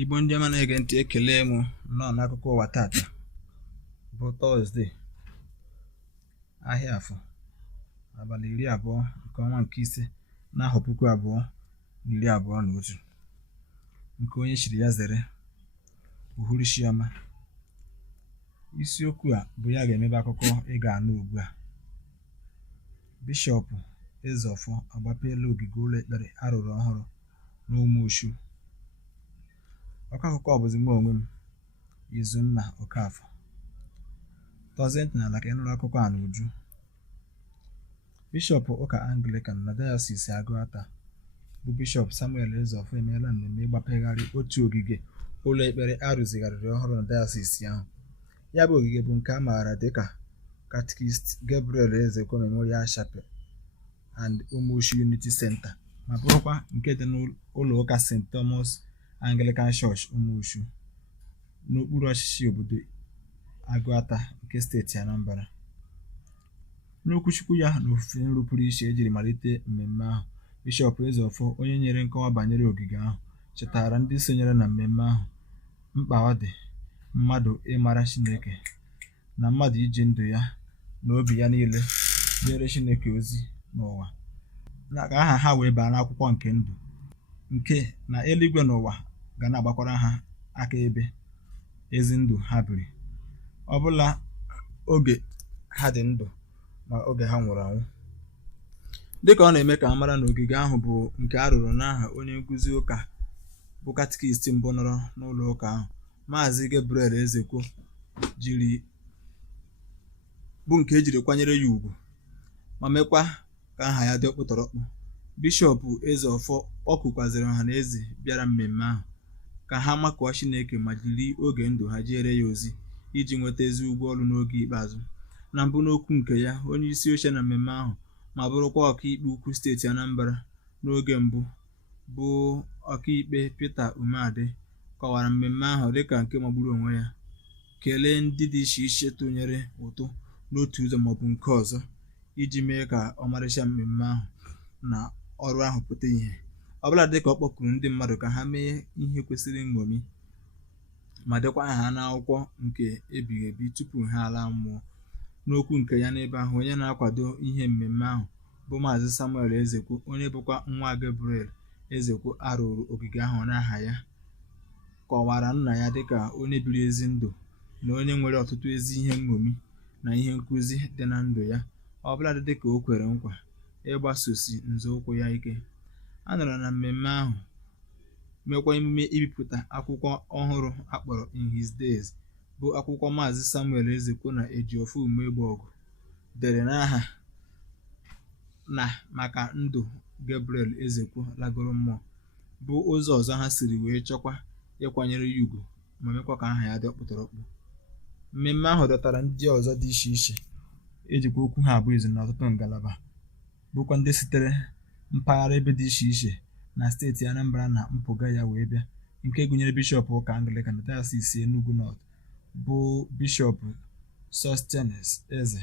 Igbo ndị ọma na-ege ntị, ekele m nọ n'akụkọ ụwa tata bụ Tọzdee, ahịa Afọ, abalị 20 nke ọnwa nke ise n'afọ 2021, nke onye chiri ya zere uhuruchi ọma. Isiokwu a bụ ya ga-emebe akụkọ ị ga-anụ ugbu a. Bishọp Ezeofor agbapeela ogige ụlọ ekpere arụrụ ọhụrụ n'Ụmụchu. Ọkọ akụkọ bụzi mụ onwe m, Izunna Okafor. Tọzie ntị n'ala ka ị nụrụ akụkọ a n'uju. Bishọp ụka Anglican na Dayọsis Agụata bụ Bishọp Samuel Ezeofor emeela mmemme ịgbapegharị otu ogige ụlọ ekpere arụzigharịrị ọhụrụ na dayọsis ahụ. Ya bụ ogige bụ nke a maara dịka Catechist Gabriel Ezekwo Memorial Chapel and Ụmụchu Unity Center, ma bụrụkwa nke dị n'ụlọ ụka St. Thomas Anglican Church Ụmụchu n'okpuru ọchịchị obodo Agụata nke steeti Anambra. N'okwuchukwu ya na ofufe nrupụrụ isi ejiri malite mmemme ahụ, Bishọp Ezeofor, onye nyere nkọwa banyere ogige ahụ, chetara ndị sonyere na mmemme ahụ mkpa ọ dị mmadụ ịmara Chineke na mmadụ iji ndụ ya na obi ya niile nyere Chineke ozi n'ụwa, na ka aha ha wee baa n'akwụkwọ nke ndụ, nke na eluigwe na ụwa ga na-agbakwara ha akaebe ezi ndụ ha biri, ọbụla oge ha dị ndụ ma oge ha nwụrụ anwụ. Dịka ọ na-eme ka a mara na ogige ahụ bụ nke a rụrụ n'aha onye nkụzi ụka bụ katikist mbụ nọrọ n'ụlọ ụka ahụ, Maazị Gabriel Ezekwo, bụ nke ejiri kwanyere ya ugwu ma mekwa ka aha ya dị ọkpụtọrọkpụ. Bishọp Ezeofor ọkụkwaziri ọha na eze bịara mmemme ahụ ka ha makụọ Chineke ma jiri oge ndụ ha jere ya ozi iji nweta ezi ụgwọ ọrụ n'oge ikpeazụ. Na mbụ n'okwu nke ya, onye isi oche na mmemme ahụ ma bụrụkwa ọkaikpe ukwu steeti Anambra n'oge mbụ bụ ọkaikpe Peter Umeadị kọwara mmemme ahụ dịka nke magburu onwe ya, kelee ndị dị iche iche tụnyere ụtụ n'otu ụzọ maọbụ nke ọzọ iji mee ka ọmarịcha mmemme ahụ na ọrụ ahụ pụta ìhè, ọbụla dịka ọ kpọkuru ndị mmadụ ka ha mee ihe kwesịrị nṅomi ma dekwa aha n'akwụkwọ nke ebighị ebi tupu ha alaa mmụọ. N'okwu nke ya n'ebe ahụ, onye na-akwado ihe mmemme ahụ bụ Maazị Samuel Ezekwo, onye bụkwa nwa Gabriel Ezekwo arụrụ ogige ahụ n'aha ya, kọwara nna ya dịka onye biri ezi ndụ na onye nwere ọtụtụ ezi ihe nṅomi na ihe nkụzi dị na ndụ ya, ọbụladị dịka o kwere nkwa ịgbasosi nzọụkwụ ya ike. A nọrọ na mmemme ahụ mekwa emume ibipụta akwụkwọ ọhụrụ akpọrọ In His Days, bụ akwụkwọ Maazị Samuel Ezekwo na Ejiofor Umegbogu dere n'aha na maka ndụ Gabriel Ezekwo lagoro mmụọ, bụ ụzọ ọzọ ha siri wee chọkwa ịkwanyere ya ugwu ma mekwa ka aha ya dị ọkpụtọrọkpụ. Mmemme ahụ dọtara ndị ọzọ dị iche iche ejikwa okwu ha abụ izu na ọtụtụ ngalaba, bụkwa ndị sitere mpaghara ebe dị iche iche na steeti Anambra na mpụga ya wee bịa, nke gụnyere Bishọp ụka Anglican na Dayọsis Enugu North bụ Bishọp Sosthenes Eze,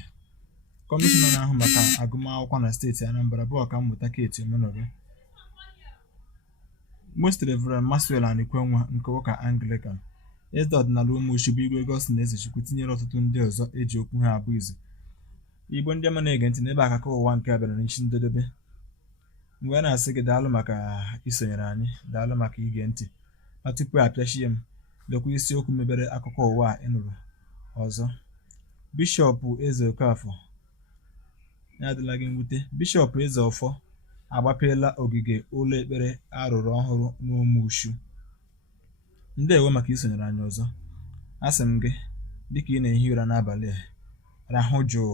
Kọmishọna na-ahụ maka agụmakwụkwọ na steeti Anambra bụ Ọkammụta Kate Omenọbịa, Most Reverend Maxwell Anikwenwa nke ụka Anglican, Eze ọdịnala Ụmụchu bụ Igwe Augustine Ezechukwu, tinyere ọtụtụ ndị ọzọ eji okwu ha abụ izu. Igbo ndị ọma na-ege ntị, n'ebe akụkọ ụwa nke a bịara n'isi njedebe. Mgbe a na-asị gị daalụ maka isonyere anyị, daalụ maka ige ntị, ma tupu apịachie m, lekwa isiokwu mebere akụkọ ụwa a ịnụrụ ọzọ. Bishọp Okafor, ya adịla gị mwute, Bishọp Ezeofor agbapeela ogige ụlọ ekpere arụrụ ọhụrụ n'Ụmụchu. Ndeewo maka isonyere anyị ọzọ. Asị m gị, dịka ị na-ehi ụra n'abalị a, rahụ jụụ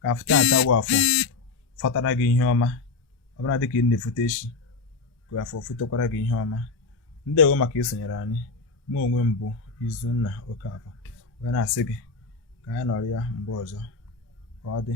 ka afụta atawa afọ fọtara gị ihe ọma, ọbụla dịka ị na-efute echi ka afọ fụtakwara gị ihe ọma. Ndeewo maka isonyere anyị. Mụ onwe m bụ Izunna Okafor wee na-asị gị ka anyị nọrọ ya mgbe ọzọ. Ka ọ dị.